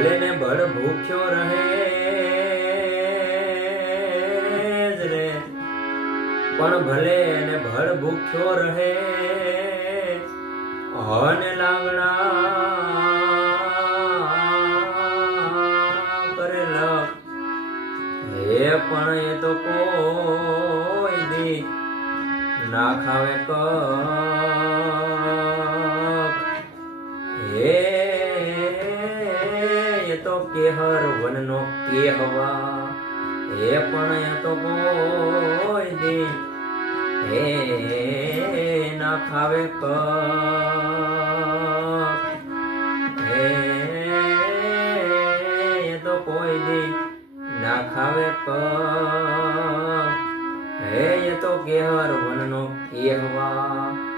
ભલે ને ભળ ભૂખ્યો રહે રે, પણ ભલે ને ભળ ભૂખ્યો રહે હન લાગણા કરેલા હે, પણ એ તો કોઈ દી ના ખાવે હે, એ તો કેહર વનનો કેહવા હે, પણ એ તો કોઈ દી હે ના ખાવે હે, એ તો કોઈ દી ના ખાવે હે, એ તો કેહર વનનો કેહવા